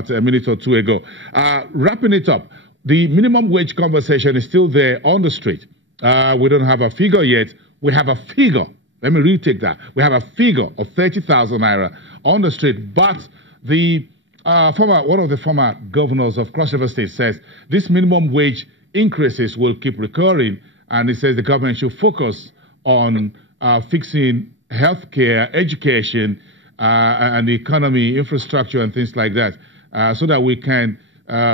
a minute or two ago. Wrapping it up, the minimum wage conversation is still there on the street. We don't have a figure yet. We have a figure. Let me retake that. We have a figure of 30,000 naira on the street, but the one of the former governors of Cross River State says this minimum wage increases will keep recurring, and he says the government should focus on fixing healthcare, education, and the economy, infrastructure, and things like that, so that we can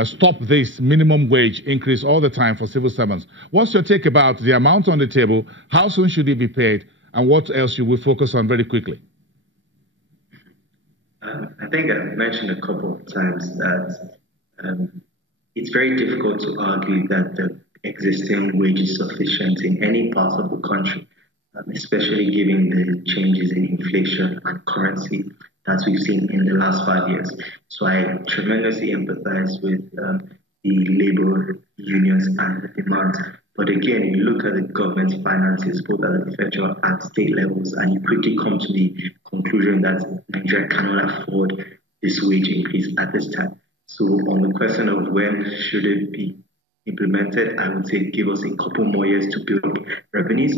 stop this minimum wage increase all the time for civil servants. What's your take about the amount on the table? How soon should it be paid? And what else should we focus on very quickly? I think I've mentioned a couple of times that it's very difficult to argue that the existing wage is sufficient in any part of the country, especially given the changes in inflation and currency that we've seen in the last 5 years. So I tremendously empathize with the labor unions and the demand. But again, you look at the government's finances, both at the federal and state levels, and you quickly come to the conclusion that Nigeria cannot afford this wage increase at this time. So on the question of when should it be implemented, I would say give us a couple more years to build up revenues,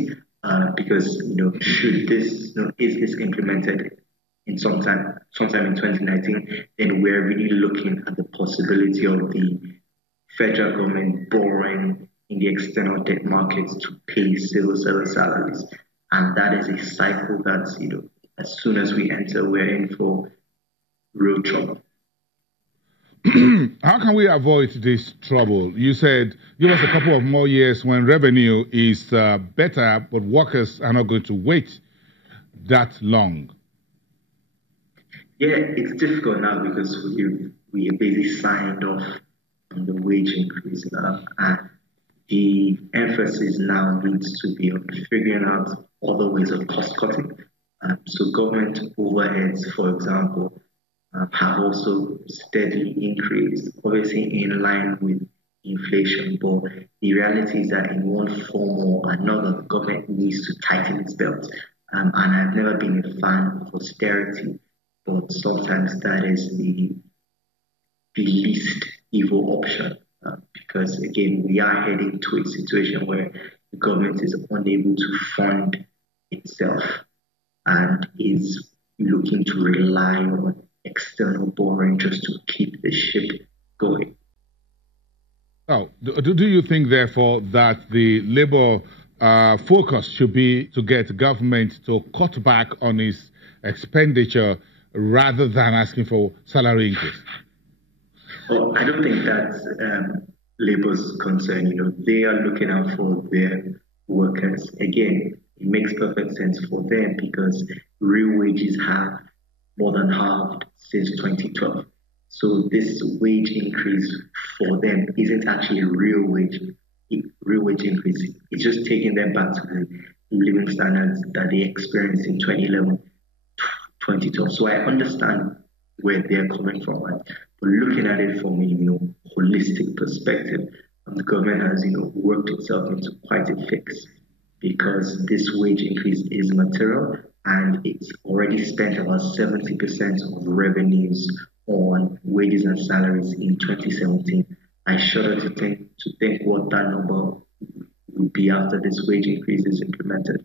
because should this, is this implemented in sometime in 2019, then we're really looking at the possibility of the federal government borrowing in the external debt markets to pay civil service salaries. And that is a cycle that, as soon as we enter, we're in for real trouble. How can we avoid this trouble? You said give us a couple of more years when revenue is better, but workers are not going to wait that long. Yeah, it's difficult now because we have basically signed off on the wage increase, and the emphasis now needs to be on figuring out other ways of cost cutting. So government overheads, for example, have also steadily increased, obviously in line with inflation. But the reality is that in one form or another, the government needs to tighten its belt. And I've never been a fan of austerity, but sometimes that is the least evil option, because again, we are heading to a situation where the government is unable to fund itself and is looking to rely on external borrowing just to keep the ship going. Oh, do you think, therefore, that the Labour focus should be to get government to cut back on its expenditure rather than asking for salary increase? Well, I don't think that's Labour's concern. They are looking out for their workers. Again, it makes perfect sense for them because real wages have more than halved since 2012. So this wage increase for them isn't actually a real wage increase. It's just taking them back to the living standards that they experienced in 2011, 2012. So I understand where they're coming from, right? But looking at it from a holistic perspective, the government has worked itself into quite a fix because this wage increase is material and it's already spent about 70% of revenues on wages and salaries in 2017. I shudder to think what that number would be after this wage increase is implemented.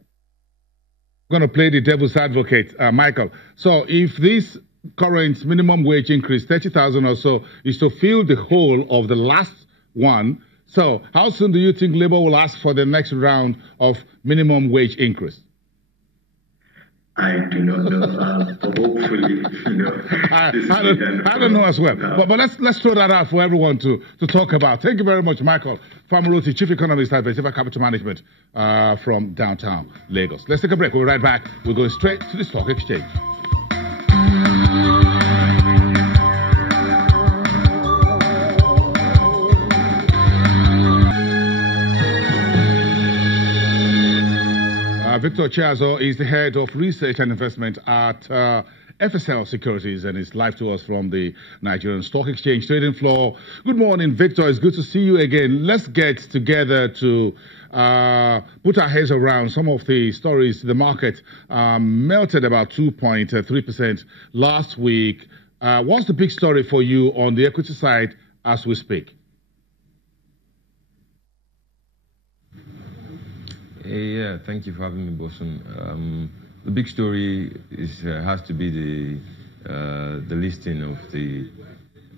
I'm going to play the devil's advocate, Michael. So if this current minimum wage increase, 30,000 or so, is to fill the hole of the last one, so how soon do you think Labour will ask for the next round of minimum wage increase? I do not know, but hopefully, I don't know as well. But let's throw that out for everyone to talk about. Thank you very much, Michael Famuroti, Chief Economist at Vesiva Capital Management from downtown Lagos. Let's take a break. We'll be right back. We're going straight to the stock exchange. Victor Chiazo is the head of research and investment at FSL Securities, and is live to us from the Nigerian Stock Exchange trading floor. Good morning, Victor. It's good to see you again. Let's get together to put our heads around some of the stories. The market melted about 2.3% last week. What's the big story for you on the equity side as we speak? Yeah, thank you for having me, Bosun. The big story has to be the listing of the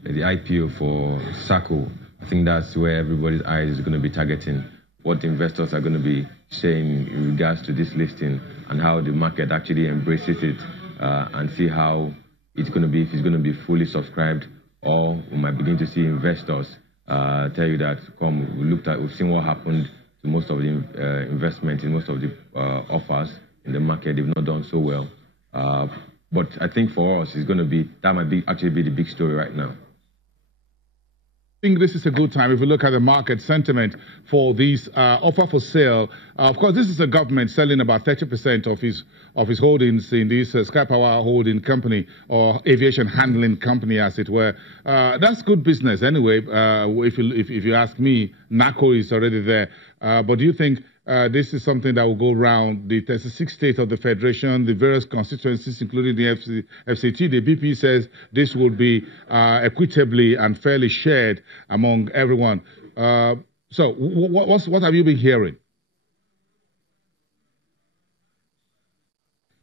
IPO for SACO. I think that's where everybody's eyes is going to be targeting, what investors are going to be saying in regards to this listing and how the market actually embraces it, and see how it's going to be, if it's going to be fully subscribed, or we might begin to see investors tell you that, we've seen what happened to most of the investment in most of the offers in the market. They've not done so well. But I think for us, that might actually be the big story right now. I think this is a good time if we look at the market sentiment for these offer for sale. Of course, this is a government selling about 30% of his holdings in this Sky Power holding company, or aviation handling company, as it were. That's good business anyway. If you ask me, NACO is already there. But do you think this is something that will go around the 36 states of the Federation, the various constituencies, including the FCT? The BP says this will be equitably and fairly shared among everyone. So what have you been hearing?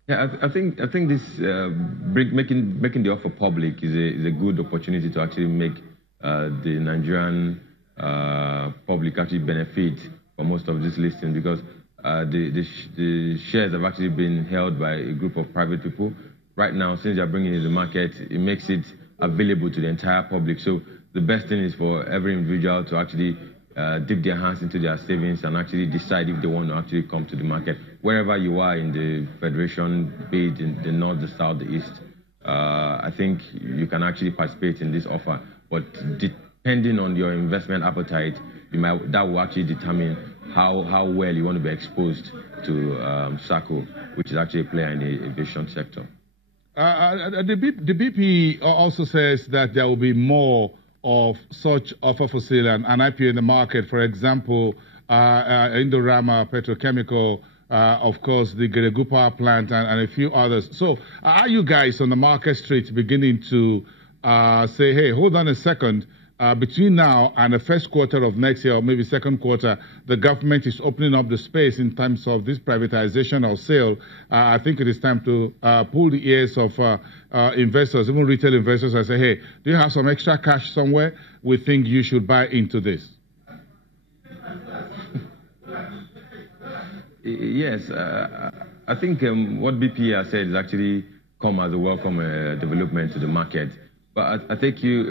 Yeah, I think this making the offer public is a good opportunity to actually make the Nigerian public actually benefit from most of this listing, because the shares have actually been held by a group of private people. Right now, since they're bringing it to the market, it makes it available to the entire public. So the best thing is for every individual to actually dip their hands into their savings and actually decide if they want to actually come to the market. Wherever you are in the Federation, be it in the north, the south, the east, I think you can actually participate in this offer. But depending on your investment appetite, that will actually determine how well you want to be exposed to SACO, which is actually a player in the aviation sector. The BP also says that there will be more of such offer for sale and an IPO in the market. For example, Indorama Petrochemical, of course, the Geregu Power Plant, and a few others. So are you guys on the market street beginning to say, hey, hold on a second, between now and the first quarter of next year, or maybe second quarter, the government is opening up the space in terms of this privatization or sale. I think it is time to pull the ears of investors, even retail investors, and say, hey, do you have some extra cash somewhere? We think you should buy into this. Yes, I think what BP has said is actually come as a welcome development to the market. But I take you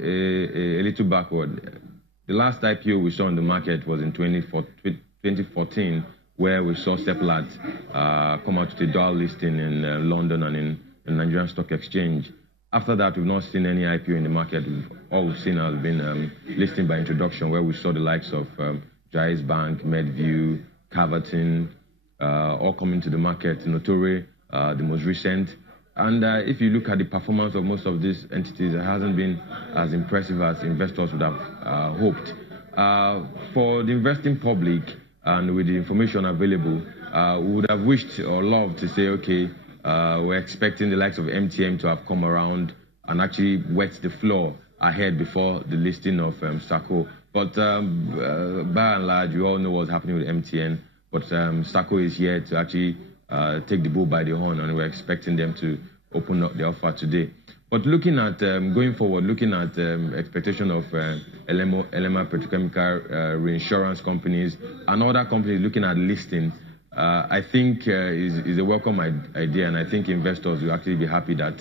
a little backward. The last IPO we saw in the market was in 2014, where we saw Seplat come out with a dual listing in London and in the Nigerian Stock Exchange. After that, we've not seen any IPO in the market. All we've seen has been listing by introduction, where we saw the likes of Jais Bank, Medview, Caverton, all coming to the market. Notori, the most recent. And if you look at the performance of most of these entities, it hasn't been as impressive as investors would have hoped. For the investing public, and with the information available, we would have wished or loved to say, okay, we're expecting the likes of MTN to have come around and actually wet the floor ahead before the listing of SACO. But by and large, we all know what's happening with MTN. But SACO is here to actually take the bull by the horn, and we're expecting them to open up the offer today. But looking at going forward, looking at expectation of LMA Petrochemical, reinsurance companies, and other companies looking at listing, I think is a welcome idea, and I think investors will actually be happy that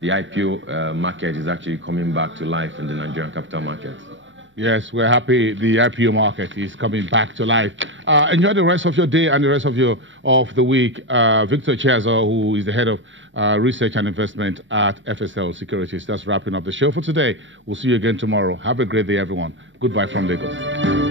the IPO market is actually coming back to life in the Nigerian capital market. Yes, we're happy the IPO market is coming back to life. Enjoy the rest of your day and the rest of the week. Victor Chezo, who is the head of research and investment at FSL Securities. That's wrapping up the show for today. We'll see you again tomorrow. Have a great day, everyone. Goodbye from Lagos.